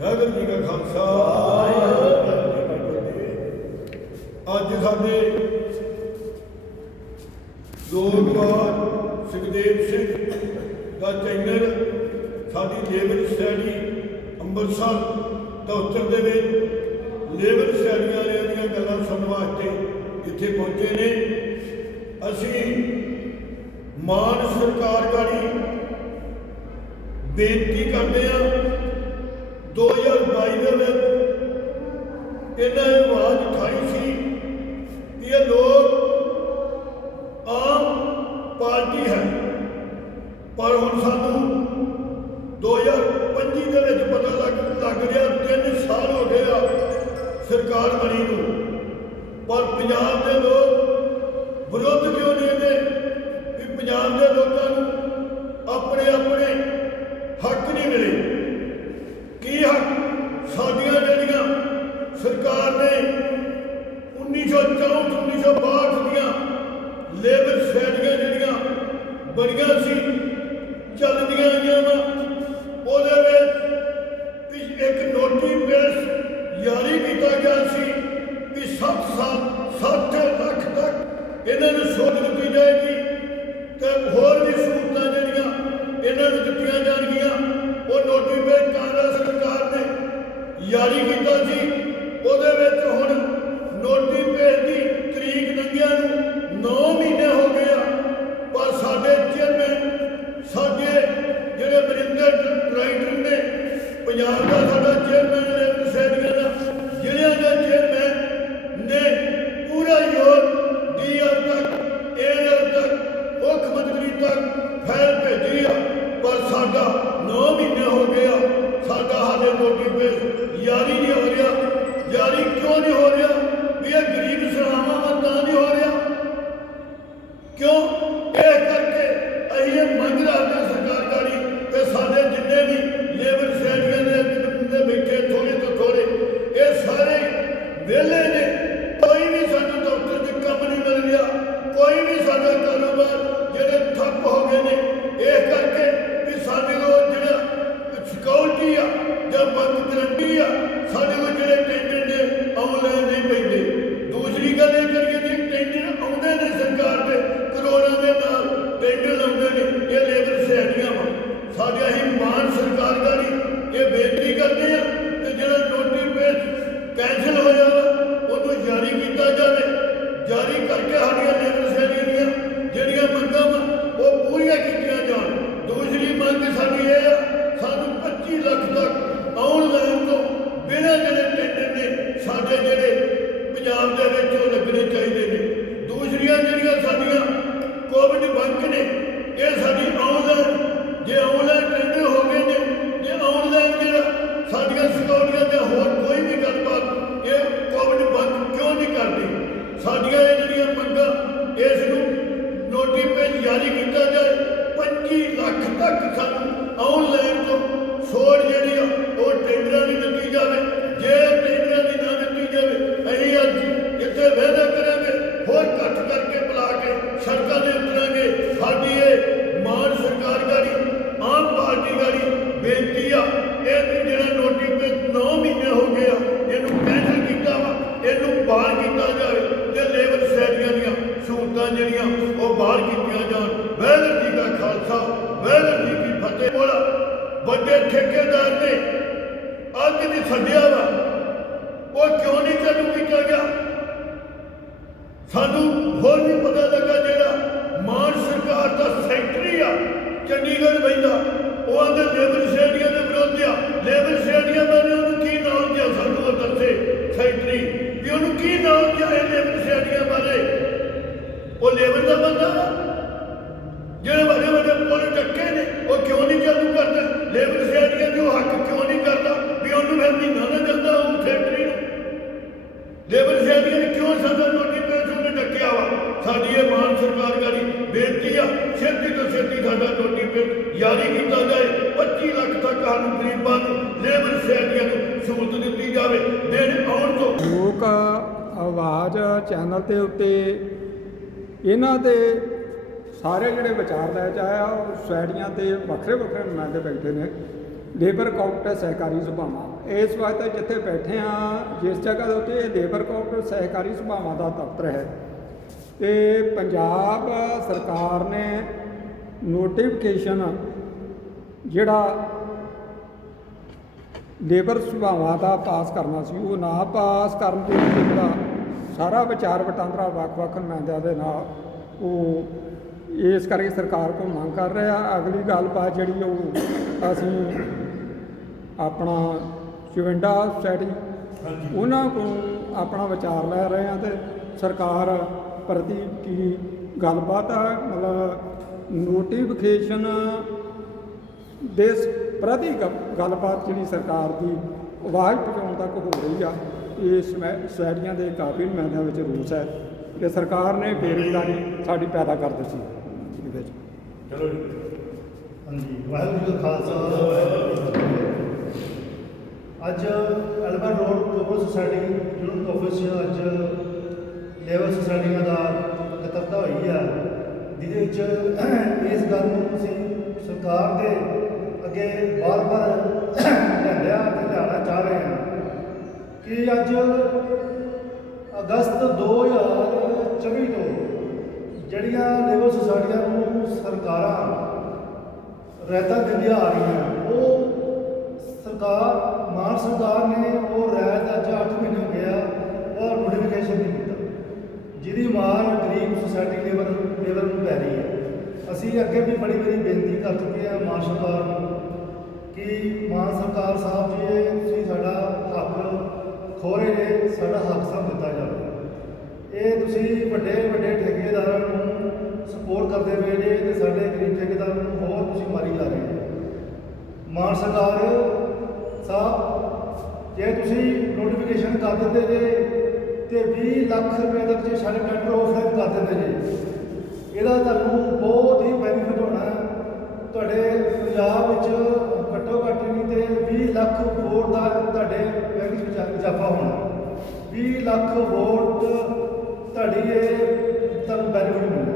ਵਾਹਿਗੁਰੂ ਜੀ ਕਾ ਖਾਲਸਾ। ਅੱਜ ਸਾਡੇ ਲੋਕਵਾਦ ਸੁਖਦੇਵ ਸਿੰਘ ਦਾ ਚੈਨਲ, ਸਾਡੀ ਲੇਬਰ ਸਟੱਡੀ ਅੰਮ੍ਰਿਤਸਰ ਦਫ਼ਤਰ ਦੇ ਵਿੱਚ ਲੇਬਰ ਸਟੱਡੀਆਂ ਵਾਲਿਆਂ ਦੀਆਂ ਗੱਲਾਂ ਸੁਣਨ ਵਾਸਤੇ ਇੱਥੇ ਪਹੁੰਚੇ ਨੇ। ਅਸੀਂ ਮਾਨ ਸਰਕਾਰ ਬੇਨਤੀ ਕਰਦੇ ਹਾਂ 2022 ਦੇ ਵਿੱਚ ਇਹਨਾਂ ਨੇ ਆਵਾਜ਼ ਉਠਾਈ ਸੀ ਕਿ ਇਹ ਲੋਕ ਆਮ ਪਾਰਟੀ ਹੈ। ਪਰ ਹੁਣ ਸਾਨੂੰ 2025 ਦੇ ਵਿੱਚ ਪਤਾ ਲੱਗ ਲੱਗ ਰਿਹਾ 3 ਸਾਲ ਹੋ ਗਏ ਆ ਸਰਕਾਰ ਬਣੀ ਨੂੰ। ਪਰ ਪੰਜਾਬ ਦੇ ਲੋਕ ਵਿਰੋਧ ਕਿਉਂ ਨਹੀਂ ਇਹਦੇ ਵੀ ਪੰਜਾਬ ਦੇ ਲੋਕਾਂ ਨੂੰ ਬੜੀਆਂ ਸੀ ਚੱਲਦੀਆਂ ਆਈਆਂ ਵਾ। ਉਹਦੇ ਵਿੱਚ ਵੀ ਇੱਕ ਨੋਟੀਫਿਕੇਸ਼ਨ ਜਾਰੀ ਕੀਤਾ ਗਿਆ ਸੀ ਕਿ 7 ਸਾਲ 60 ਲੱਖ ਤੱਕ ਇਹਨਾਂ ਨੂੰ ਸੋਧ ਦਿੱਤੀ ਜਾਏਗੀ ਤੇ ਹੋਰ ਵੀ ਸਹੂਲਤਾਂ ਜਿਹੜੀਆਂ ਇਹਨਾਂ ਨੂੰ ਦਿੱਤੀਆਂ ਜਾਣਗੀਆਂ, ਉਹ ਨੋਟੀਫਿਕੇਸ਼ਨ ਕਾਂਗਰਸ ਸਰਕਾਰ ਨੇ ਜਾਰੀ ਕੀਤਾ ਸੀ। ਉਹਦੇ ਵਿੱਚ ਹੁਣ ਨੋਟੀਫਿਕੇਸ਼ਨ ਦੀ ਤਰੀਕ ਲੰਘਿਆ ਨੂੰ 9 ਮਹੀਨੇ ਚੇਅਰਮੈਨ ਸਾਡੇ ਜਿਹੜੇ ਬਰਿੰਦਰ ਡਾਇਰੈਕਟਰ ਨੇ, ਪੰਜਾਬ ਦਾ ਸਾਡਾ ਚੇਅਰਮੈਨ ਨੇ ਸੈਡੀਆ ਦਾ ਜ਼ਿਲ੍ਹਿਆਂ ਦਾ ਚੇਅਰਮੈਨ ਨੇ ਪੂਰਾ ਯੋਗ ਡੀਆਰ ਤੱਕ, ਏਆਰ ਤੱਕ, ਮੁੱਖ ਮੰਤਰੀ ਤੱਕ ਫੈਲ ਭੇਜੀ ਆ। ਪਰ ਸਾਡਾ 9 ਮਹੀਨੇ ਹੋ ਗਏ ਆ, ਸਾਡਾ ਹਾਲੇ ਨੋਟੀਫਿਕੇਸ਼ਨ ਜਾਰੀ ਜੇ ਆਨਲਾਈਨ ਟੈਂਡਰ ਹੋ ਗਏ ਨੇ, ਜੇ ਆਨਲਾਈਨ ਜਿਹੜਾ ਸਾਡੀਆਂ ਸਿਕਿਉਰਟੀਆਂ ਤੇ ਹੋਰ ਕੋਈ ਵੀ ਗੱਲਬਾਤ ਇਹ ਕੋਵਿਡ ਬੰਦ ਕਿਉਂ ਨਹੀਂ ਕਰਦੀ? ਸਾਡੀਆਂ ਇਹ ਜਿਹੜੀਆਂ ਮੰਗਾਂ, ਇਸ ਨੂੰ ਨੋਟੀਫਿਕੇਸ਼ਨ ਜਾਰੀ ਕੀਤਾ ਜਾਏ 25 ਲੱਖ ਤੱਕ ਸਾਨੂੰ ਅੱਜ ਦੀ ਛੱਡਿਆ ਵਾ। ਉਹ ਕਿਉਂ ਨਹੀਂ ਚਾਲੂ ਕੀਤਾ ਗਿਆ? ਸਾਨੂੰ ਹੋਰ ਵੀ ਪਤਾ ਲੱਗਾ ਜਿਹੜਾ ਮਾਨ ਸਰਕਾਰ ਦਾ ਸੈਕਟਰੀ ਆ, ਚੰਡੀਗੜ੍ਹ ਬੈਂਦਾ। ਉਹ ਆਂਦੇ ਲੇਬਰ ਸ਼ੇਡੀਆਂ ਦੇ ਵਿਰੁੱਧ ਆ। ਲੇਬਰ ਸ਼ੇਡੀਆਂ ਬਾਰੇ ਉਹਨੂੰ ਕੀ ਨਾਮ ਦਿਆ ਸਾਨੂੰ ਉਹ ਦੱਸੇ ਸੈਕਟਰੀ? ਵੀ ਉਹਨੂੰ ਕੀ ਨਾਮ ਦਿਆ ਇਹ ਲੇਬਰ ਸ਼ੇਡੀਆਂ ਬਾਰੇ? ਉਹ ਲੇਬਰ ਦਾ ਬੰਦਾ ਵਾ। ਜਿਹੜੇ ਵੱਡੇ ਵੱਡੇ ਪੁਲ ਟੱਕੇ ਨੇ, ਉਹ ਕਿਉਂ ਨਹੀਂ ਚਾਲੂ ਕਰਦਾ? ਲੇਬਰ ਸ਼ੇਡੀਆਂ ਤੋਂ ਛੇਤੀ ਸਾਡਾ ਨੋਟੀਫਿਕੇਸ਼ਨ ਕੀਤਾ ਜਾਏ 25 ਲੱਖ ਤੱਕ ਸਾਨੂੰ ਗਰੀਬਾਂ ਨੂੰ ਲੇਬਰ ਸ਼ਹਿਰੀਆਂ ਨੂੰ ਸਹੂਲਤ ਦਿੱਤੀ ਜਾਵੇ, ਦਿਨ ਆਉਣ ਤੋਂ ਲੋਕ ਆਵਾਜ਼ ਚੈਨਲ ਦੇ ਉੱਤੇ ਇਹਨਾਂ ਦੇ ਸਾਰੇ ਜਿਹੜੇ ਵਿਚਾਰ ਲੈ ਜਾਇਆ ਉਹ ਸੁਸਾਇਟੀਆਂ ਤੇ ਵੱਖਰੇ ਵੱਖਰੇ ਨੁਮਾਇੰਦੇ ਬੈਠੇ ਨੇ, ਲੇਬਰ ਕੋਆਪਰੇਟਿਵ ਸਹਿਕਾਰੀ ਸਭਾਵਾਂ। ਇਸ ਵਕਤ ਜਿੱਥੇ ਬੈਠੇ ਆ ਜਿਸ ਜਗ੍ਹਾ ਦੇ ਉੱਤੇ ਇਹ ਲੇਬਰ ਕੋਆਪਰੇਟਿਵ ਸਹਿਕਾਰੀ ਸਭਾਵਾਂ ਦਾ ਦਫ਼ਤਰ ਹੈ। ਤੇ ਪੰਜਾਬ ਸਰਕਾਰ ਨੇ ਨੋਟੀਫਿਕੇਸ਼ਨ ਜਿਹੜਾ ਲੇਬਰ ਸੁਭਾਵਾਂ ਦਾ ਪਾਸ ਕਰਨਾ ਸੀ ਉਹ ਨਾ ਪਾਸ ਕਰਨ ਦੇ ਜਿਹੜਾ ਸਾਰਾ ਵਿਚਾਰ ਵਟਾਂਦਰਾ ਵੱਖ-ਵੱਖ ਨੁਮਾਇੰਦਿਆਂ ਦੇ ਨਾਲ ਉਹ ਇਸ ਕਰਕੇ ਸਰਕਾਰ ਕੋਲ ਮੰਗ ਕਰ ਰਿਹਾ ਅਗਲੀ ਗੱਲਬਾਤ ਜਿਹੜੀ ਉਹ ਅਸੀਂ ਆਪਣਾ ਚਿਵੰਡਾ ਸੋਸਾਇਟੀ ਉਹਨਾਂ ਕੋਲ ਆਪਣਾ ਵਿਚਾਰ ਲੈ ਰਹੇ ਹਾਂ ਤੇ ਸਰਕਾਰ ਪ੍ਰਤੀ ਕੀ ਗੱਲਬਾਤ ਹੈ ਮਤਲਬ ਨੋਟੀਫਿਕੇਸ਼ਨ ਦੇ ਪ੍ਰਤੀ ਗੱਲਬਾਤ ਜਿਹੜੀ ਸਰਕਾਰ ਦੀ ਆਵਾਜ਼ ਪਹੁੰਚਾਉਣ ਤੱਕ ਹੋ ਰਹੀ ਆ ਇਸ ਸੋਸਾਇਟੀਆਂ ਦੇ ਕਾਫੀ ਨੁਮਾਇੰਦਿਆਂ ਵਿੱਚ ਰੂਸ ਹੈ ਕਿ ਸਰਕਾਰ ਨੇ ਬੇਰੁਜ਼ਗਾਰੀ ਸਾਡੀ ਪੈਦਾ ਕਰ ਦਿੱਤੀ ਇਹਦੇ ਵਿੱਚ। ਚਲੋ ਹਾਂਜੀ, ਵਾਹਿਗੁਰੂ ਜੀ ਕਾ ਖਾਲਸਾ। ਵਾਹਿਗੁਰੂ ਅੱਜ Albert road global society unit office ਅੱਜ ਲੇਬਰ ਸੁਸਾਇਟੀਆਂ ਦਾ ਇਕੱਤਰਤਾ ਹੋਈ ਆ ਜਿਹਦੇ ਵਿੱਚ ਤੁਸੀਂ ਸਰਕਾਰ ਦੇ ਅੱਗੇ ਬਾਰ-ਬਾਰ ਲਿਆਂਦਿਆ ਤੇ ਲਿਆਉਣਾ ਚਾਹ ਰਹੇ ਹਾਂ ਕਿ ਅੱਜ ਅਗਸਤ 2024 ਤੋਂ ਜਿਹੜੀਆਂ ਲੇਬਰ ਸੁਸਾਇਟੀਆਂ ਨੂੰ ਸਰਕਾਰਾਂ ਰਹਿਤਾ ਦਿੰਦੀਆਂ ਆ ਰਹੀਆਂ, ਉਹ ਸਰਕਾਰ, ਮਾਨ ਸਰਕਾਰ ਨੇ ਉਹ ਰਹਿਤ ਅੱਜ 8 ਮਹੀਨੇ ਹੋ ਗਿਆ ਉਹ ਨੋਟੀਫਿਕੇਸ਼ਨ ਨਹੀਂ ਕੀਤਾ, ਜਿਹਦੀ ਮਾਰ ਗਰੀਬ ਸੁਸਾਇਟੀ ਲੇਬਰ ਲੇਬਰ ਨੂੰ ਪੈ ਰਹੀ ਹੈ। ਅਸੀਂ ਅੱਗੇ ਵੀ ਬੜੀ ਬੜੀ ਬੇਨਤੀ ਕਰ ਚੁੱਕੇ ਹਾਂ ਮਾਨ ਸਰਕਾਰ ਨੂੰ ਕਿ ਮਾਨ ਸਰਕਾਰ ਸਾਹਿਬ ਜੀ ਇਹ ਤੁਸੀਂ ਸਾਡਾ ਹੱਕ ਖੋ ਰਹੇ ਨੇ, ਸਾਡਾ ਹੱਕ ਸਾਨੂੰ ਦਿੱਤਾ ਜਾਵੇ। ਇਹ ਤੁਸੀਂ ਵੱਡੇ ਵੱਡੇ ਠੇਕੇਦਾਰਾਂ ਨੂੰ ਸਪੋਰਟ ਕਰਦੇ ਪਏ ਜੇ ਤੇ ਸਾਡੇ ਗਰੀਬ ਠੇਕੇਦਾਰਾਂ ਨੂੰ ਹੋਰ ਤੁਸੀਂ ਮਾਰੀ ਜਾ ਰਹੇ ਹੋ। ਮਾਨ ਸਰਕਾਰ ਸਾਹਿਬ, ਜੇ ਤੁਸੀਂ ਨੋਟੀਫਿਕੇਸ਼ਨ ਕਰ ਦਿੰਦੇ ਜੇ ਤੇ 20 ਲੱਖ ਰੁਪਏ ਤੱਕ ਜੇ ਸਾਡੇ ਟੈਂਡਰ ਆਫਲਾਈਨ ਕਰ ਦਿੰਦੇ ਜੇ ਇਹਦਾ ਤੁਹਾਨੂੰ ਬਹੁਤ ਹੀ ਬੈਨੀਫਿਟ ਹੋਣਾ ਤੁਹਾਡੇ ਪੰਜਾਬ ਵਿੱਚ ਘੱਟੋ ਘੱਟ ਨਹੀਂ ਤੇ 20 ਲੱਖ ਵੋਟ ਦਾ ਤੁਹਾਡੇ ਬੈਂਕ ਵਿੱਚ ਇਜ਼ਾਫਾ ਹੋਣਾ। 20 ਲੱਖ ਵੋਟ ਤੁਹਾਡੀ ਇਹ ਤੁਹਾਨੂੰ ਬੈਨੀਫਿਟ ਮਿਲਣਾ।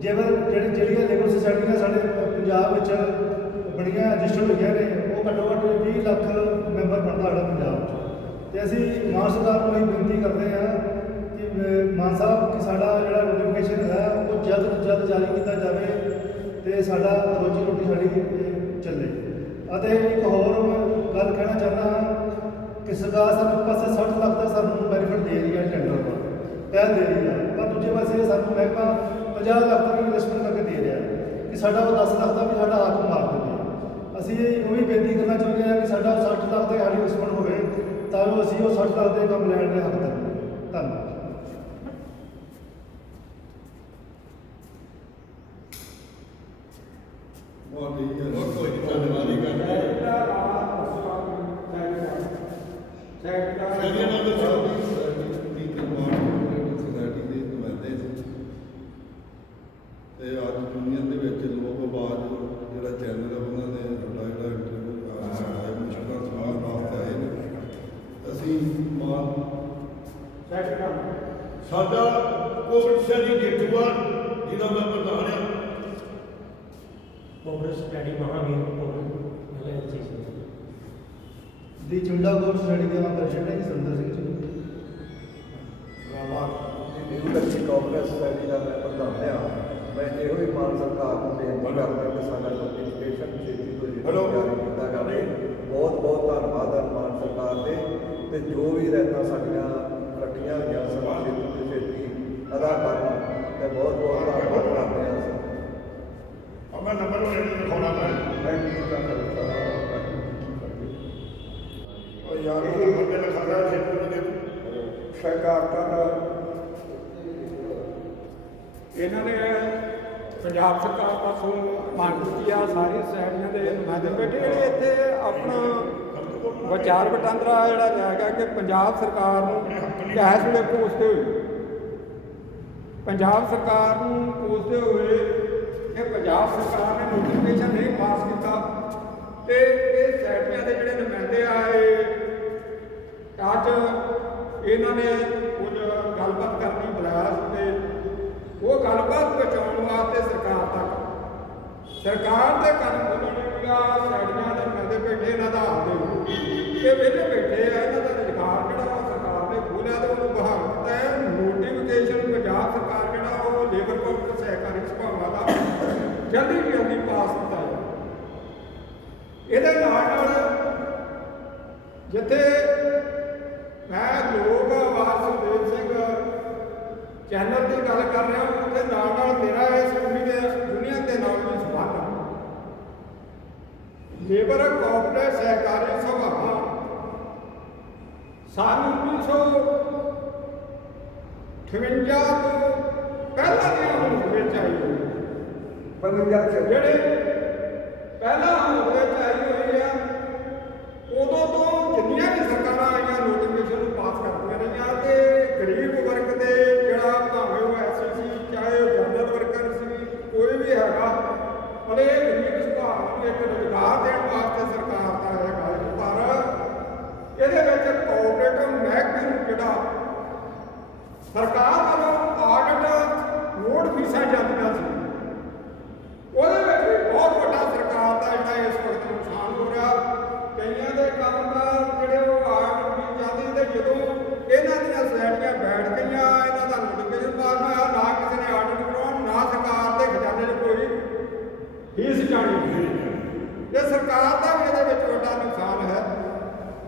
ਜੇਕਰ ਜਿਹੜੇ ਜਿਹੜੀਆਂ ਲੇਬਰ ਸੁਸਾਇਟੀਆਂ ਸਾਡੇ ਪੰਜਾਬ ਵਿੱਚ ਬਣੀਆਂ ਰਜਿਸਟਰਡ ਹੋਈਆਂ ਨੇ, ਉਹ ਘੱਟੋ ਘੱਟ 20 ਲੱਖ ਮੈਂਬਰ ਬਣਦਾ ਸਾਡਾ ਪੰਜਾਬ 'ਚ ਤੇ ਅਸੀਂ ਮਾਨ ਸਰਕਾਰ ਨੂੰ ਇਹ ਬੇਨਤੀ ਕਰਦੇ ਹਾਂ ਮਾਨ ਸਾਹਿਬ, ਕਿ ਸਾਡਾ ਜਿਹੜਾ ਨੋਟੀਫਿਕੇਸ਼ਨ ਹੈ, ਉਹ ਜਲਦ ਤੋਂ ਜਲਦ ਜਾਰੀ ਕੀਤਾ ਜਾਵੇ ਤੇ ਸਾਡਾ ਰੋਜੀ ਰੋਟੀ ਸਾਡੀ ਚੱਲੇ। ਅਤੇ ਇੱਕ ਹੋਰ ਗੱਲ ਕਹਿਣਾ ਚਾਹੁੰਦਾ ਹਾਂ ਕਿ ਸਰਕਾਰ ਸਾਨੂੰ ਇੱਕ ਪਾਸੇ 60 ਲੱਖ ਦਾ ਸਾਨੂੰ ਬੈਨੀਫਿਟ ਦੇ ਰਹੀ ਹੈ ਟੈਂਡਰ ਦਾ ਪਹਿਲ ਦੇ ਰਹੀ ਹੈ, ਪਰ ਦੂਜੇ ਪਾਸੇ ਸਾਨੂੰ ਮਹਿਕਮਾ 50 ਲੱਖ ਦਾ ਇਨਵੈਸਟਮੈਂਟ ਕਰਕੇ ਦੇ ਰਿਹਾ ਕਿ ਸਾਡਾ ਉਹ 10 ਲੱਖ ਦਾ ਵੀ ਸਾਡਾ ਹੱਕ ਮਾਰ ਦਿੰਦੇ ਅਸੀਂ ਉਹ ਵੀ ਬੇਨਤੀ ਕਰਨਾ ਚਾਹੁੰਦੇ ਹਾਂ ਕਿ ਸਾਡਾ 60 ਲੱਖ ਦਾ ਸਾਡੀ ਇਨਵੈਸਟਮੈਂਟ ਹੋਵੇ, ਤਾਂ ਜੋ ਅਸੀਂ ਉਹ 60 ਲੱਖ ਦੇ ਕੰਮ ਲੈਣ ਦੇ ਹੱਕ ਦੇ ਧੰਨਵਾਦ। ਬਹੁਤ ਠੀਕ ਹੈ ਹੋਰ ਕੋਈ ਨਹੀਂ ਧੰਨਵਾਦ ਹੀ ਕਰਦੇ ਸ਼ੈਲੀਆਂ ਨਾਲ ਦੱਸੋ ਦੀ ਕਮਾਂਡ ਸੁਸਾਇਟੀ ਦੇ ਨੁਮਾਇੰਦੇ ਸੀ ਤੇ ਅੱਜ ਦੁਨੀਆ ਦੇ ਵਿੱਚ ਲੋਕ ਆਵਾਜ਼ ਜਿਹੜਾ ਚੈਨਲ ਹੈ ਉਹਨਾਂ ਨੇ ਸਾਡਾ ਜਿਹੜਾ ਇੰਟਰਵਿਊ ਸਾਡਾ ਇਹ ਮੁਸ਼ਕਲਾਂ ਸੁਣਨ ਵਾਸਤੇ ਆਏ ਨੇ ਅਸੀਂ ਮਾਨ ਸਾਡਾ ਕੋਵਿਡ ਸੈਨੀ ਜੇਠੂਵਾਲ, ਜਿਹਦਾ ਮੈਂ ਪ੍ਰਧਾਨ ਹਾਂ। ਕਾਂਗਰਸ ਪੈਡੀ ਮਹਾਵੀਰ ਕੋਲ ਮਲੇ ਜੀ ਦੀ ਚੁੰਡਾ ਗੋਰ ਸੁਸਾਇਟੀ ਦੇ ਮੈਂ ਪ੍ਰੈਜ਼ੀਡੈਂਟ ਹਾਂ ਜੀ ਸੁਰਿੰਦਰ ਸਿੰਘ ਜੀ। ਨਿਊ ਕੱਚੀ ਕਾਂਗਰਸ ਸੋਸਾਇਟੀ ਦਾ ਮੈਂ ਪ੍ਰਧਾਨ ਹਾਂ। ਮੈਂ ਇਹੋ ਹੀ ਮਾਨ ਸਰਕਾਰ ਨੂੰ ਬੇਨਤੀ ਕਰਦਾ ਕਿ ਸਾਡਾ ਨੋਟੀਫਿਕੇਸ਼ਨ ਛੇਤੀ ਤੋਂ। ਜਾਰੀ ਕੀਤਾ ਜਾਵੇ। ਬਹੁਤ ਬਹੁਤ ਧੰਨਵਾਦ ਹੈ ਮਾਨ ਸਰਕਾਰ ਦੇ। ਤੇ ਜੋ ਵੀ ਰਹਿਤਾਂ ਸਾਡੀਆਂ ਰੱਖੀਆਂ ਹੋਈਆਂ ਛੇਤੀ ਤੋਂ ਛੇਤੀ ਅਦਾ ਕਰਨ। ਤੇ ਬਹੁਤ ਬਹੁਤ ਆਪਣਾ ਨੰਬਰ ਉਹ ਨਹੀਂ ਲਿਖਾਉਣਾ ਮੈਂ ਮੈਂ ਕੀ ਕਰ ਸਕਦਾ ਹਾਂ ਉਹ ਯਾਰ ਉਹ ਨੰਬਰ ਤੇ ਲਿਖਾਣਾ ਛੇਤੀ ਦੇ ਦਿਓ। ਸਹਿਕਾਰਤਾ ਦਾ ਇਹਨਾਂ ਨੇ ਪੰਜਾਬ ਸਰਕਾਰ ਪਾਸੋਂ ਮੰਗ ਕੀਤੀ ਆ ਸਾਰੀ ਸੋਸਾਇਟੀਆਂ ਦੇ ਨੁਮਾਇੰਦੇ ਬੈਠੇ ਜਿਹੜੇ ਇੱਥੇ ਆਪਣਾ ਵਿਚਾਰ ਵਟਾਂਦਰਾ ਜਿਹੜਾ ਜਾਏਗਾ ਕਿ ਪੰਜਾਬ ਸਰਕਾਰ ਨੂੰ ਇਸ ਵੇਲੇ ਕੋਸਦੇ ਹੋਏ ਪੰਜਾਬ ਸਰਕਾਰ ਨੂੰ ਕੋਸਦੇ ਹੋਏ ਕਿ ਪੰਜਾਬ ਸਰਕਾਰ ਨੇ ਨੋਟੀਫਿਕੇਸ਼ਨ ਨਹੀਂ ਪਾਸ ਕੀਤਾ। ਤੇ ਇਹ ਸੈਟੀਆਂ ਦੇ ਜਿਹੜੇ ਨੁਮਾਇੰਦੇ ਆ, ਇਹ ਅੱਜ ਇਹਨਾਂ ਨੇ ਕੁਝ ਗੱਲਬਾਤ ਕਰਨੀ ਬੁਲਾਇਆ ਸੀ ਤੇ ਉਹ ਗੱਲਬਾਤ ਪਹੁੰਚਾਉਣ ਵਾਸਤੇ ਸਰਕਾਰ ਤੱਕ। ਸਰਕਾਰ ਦੇ ਕੰਨ ਖੋਲਣਗੀਆਂ ਸਾਡੀਆਂ ਦੇ ਨਦੇ ਬੈਠੇ ਇਹਨਾਂ ਦਾ ਹਾਲ ਇਹ ਵਿਹਲੇ ਬੈਠੇ ਆ, ਇਹਨਾਂ ਦਾ ਰੁਜ਼ਗਾਰ ਜਿਹੜਾ ਵਾ? ਸਰਕਾਰ ਨੇ ਖੋਲਿਆ ਤੇ ਉਹਨੂੰ ਬਹਾਲ ਜਲਦੀ ਵੀ ਜਲਦੀ ਪਾਸ ਦਿੱਤਾ ਜਾਵੇ ਇਹਦੇ ਨਾਲ ਨਾਲ ਜਿੱਥੇ ਮੈਂ ਲੋਕ ਆਵਾਜ਼ ਸੁਦੇਵ ਸਿੰਘ ਚੈਨਲ 'ਤੇ ਗੱਲ ਕਰ ਰਿਹਾ ਉਹਦੇ ਨਾਲ ਨਾਲ ਮੇਰਾ ਇਸ ਕੁੜੀ ਦੇ ਦੁਨੀਆ ਦੇ ਨਾਲ ਵੀ ਸੰਬੰਧ ਹੈ ਲੇਬਰ ਕੋਆਪਰੇਟ ਸਹਿਕਾਰੀ ਸਭਾ ਸਾਲ 1958 ਤੋਂ ਪਹਿਲਾਂ ਦੀ ਹੋਣੀ ਚਾਹੀਦੀ 52 ਜਿਹੜੇ ਪਹਿਲਾਂ ਹੋਂਦ ਚ ਆਈ ਹੋਈ ਆ, ਉਦੋਂ ਤੋਂ ਜਿੰਨੀਆਂ ਵੀ ਸਰਕਾਰਾਂ ਆਈਆਂ ਨੋਟੀਫਿਕੇਸ਼ਨ ਨੂੰ ਪਾਸ ਕਰਦੀਆਂ ਰਹੀਆਂ ਤੇ ਗਰੀਬ ਵਰਗ ਦੇ ਜਿਹੜਾ ਭਾਵੇਂ ਉਹ ਐਸਸੀ ਚਾਹੇ ਜਨਰਲ ਵਰਕਰ ਸੀ, ਕੋਈ ਵੀ ਹੈਗਾ ਭਲੇ ਗਰੀਬ ਸੁਭਾਅ ਨੂੰ ਇੱਕ ਰੋਜ਼ਗਾਰ ਦੇਣ ਵਾਸਤੇ ਸਰਕਾਰ ਦਾ ਹੈਗਾ ਪਰ ਇਹਦੇ ਵਿੱਚ ਕਾਰਪੋਰੇਟ ਮਹਿਕਮੇ ਨੂੰ ਜਿਹੜਾ ਸਰਕਾਰ ਜਦੋਂ ਇਹਨਾਂ ਦੀਆਂ ਸੋਸਾਇਟੀਆਂ ਬੈਠ ਗਈਆਂ, ਇਹਨਾਂ ਦਾ ਨੋਟੀਫਿਕੇਸ਼ਨ ਪਾਸ ਹੋਇਆ, ਨਾ ਕਿਸੇ ਨੇ ਆਡਿਟ ਕਰਾਉਣ, ਨਾ ਸਰਕਾਰ ਦੇ ਖਜ਼ਾਨੇ 'ਚ ਕੋਈ ਫੀਸ ਜਾਣੀ ਇਹ ਸਰਕਾਰ ਦਾ ਵੀ ਇਹਦੇ ਵਿੱਚ ਵੱਡਾ ਨੁਕਸਾਨ ਹੈ।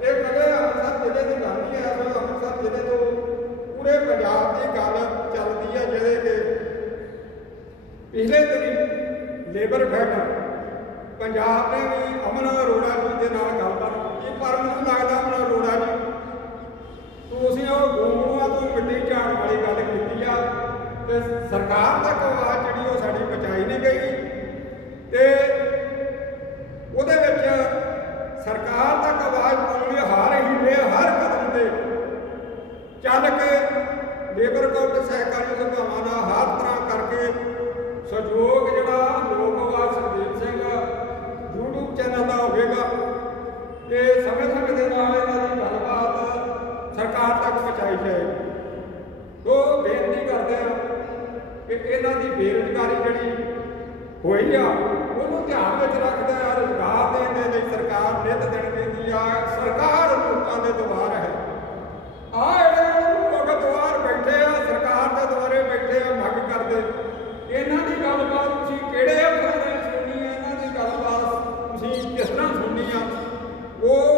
ਇਹ ਕਦੇ ਅੰਮ੍ਰਿਤਸਰ ਜ਼ਿਲ੍ਹੇ ਦੀ ਗੱਲ ਨਹੀਂ ਹੈ ਸੋ ਅੰਮ੍ਰਿਤਸਰ ਜ਼ਿਲ੍ਹੇ ਤੋਂ ਪੂਰੇ ਪੰਜਾਬ ਦੀ ਗੱਲ ਚੱਲਦੀ ਹੈ, ਜਿਹੜੇ ਕਿ ਪਿਛਲੇ ਦਿਨੀ ਲੇਬਰ ਫੈਡ ਪੰਜਾਬ ਨੇ ਵੀ ਅਮਨ ਅਰੋੜਾ ਜੀ ਦੇ ਨਾਲ ਗੱਲਬਾਤ ਕੀਤੀ, ਪਰ ਮੈਨੂੰ ਲੱਗਦਾ ਅਮਨ ਮਿੱਟੀ ਵਾਲੀ ਗੱਲ ਕੀਤੀ ਆ ਤੇ ਸਰਕਾਰ ਤੱਕ ਆਵਾਜ਼ ਜਿਹੜੀ ਉਹ ਸਾਡੀ ਪਹੁੰਚਾਈ ਨਹੀਂ ਗਈ। ਤੇ ਉਹਦੇ ਵਿੱਚ ਸਰਕਾਰ ਤੱਕ ਆਵਾਜ਼ ਪਾਉਣ ਹਰ ਹੀਲੇ ਹਰ ਕਦਮ ਤੇ ਚੱਲ ਕੇ ਲੇਬਰ ਕਾਊਂਟ ਸਹਿਕਾਰੀ ਸਭਾਵਾਂ ਦਾ ਹਰ ਤਰ੍ਹਾਂ ਕਰਕੇ ਸਹਿਯੋਗ ਜਿਹੜਾ ਲੋਕ ਆਵਾਜ਼ ਸੁਖਦੇਵ ਸਿੰਘ YouTube ਚੈਨਲ ਦਾ ਹੋਵੇਗਾ। ਤੇ ਸਮੇਂ ਸਮੇਂ ਦੇ ਨਾਲ ਇਹਨਾਂ ਦੀ ਗੱਲਬਾਤ ਸਰਕਾਰ ਤੱਕ ਪਹੁੰਚਾਈ ਜਾਏਗੀ। ਉਹ ਬੇਨਤੀ ਕਰਦੇ ਆ ਕਿ ਇਹਨਾਂ ਦੀ ਬੇਰੁਜ਼ਗਾਰੀ ਜਿਹੜੀ ਹੋਈ ਆ, ਉਹਨੂੰ ਧਿਆਨ ਵਿੱਚ ਰੱਖਦਾ ਆ, ਰੁਜ਼ਗਾਰ ਦੇਣ ਦੇ ਲਈ ਸਰਕਾਰ ਨਿਤ ਦਿਨ ਕਹਿੰਦੀ ਆ, ਸਰਕਾਰ ਲੋਕਾਂ ਦੇ ਦੁਆਰ ਹੈ। ਆ ਜਿਹੜੇ ਲੋਕ ਦੁਆਰ ਬੈਠੇ ਆ, ਸਰਕਾਰ ਦੇ ਦੁਆਰੇ ਬੈਠੇ ਆ, ਮੰਗ ਕਰਦੇ। ਇਹਨਾਂ ਦੀ ਗੱਲਬਾਤ ਤੁਸੀਂ ਕਿਹੜੇ ਅਫਸਰਾਂ ਸੁਣਨੀ ਸੁਣੀ ਹੈ ਇਹਨਾਂ ਦੀ ਗੱਲਬਾਤ ਤੁਸੀਂ ਕਿਸ ਤਰ੍ਹਾਂ ਸੁਣਨੀ ਆ? ਉਹ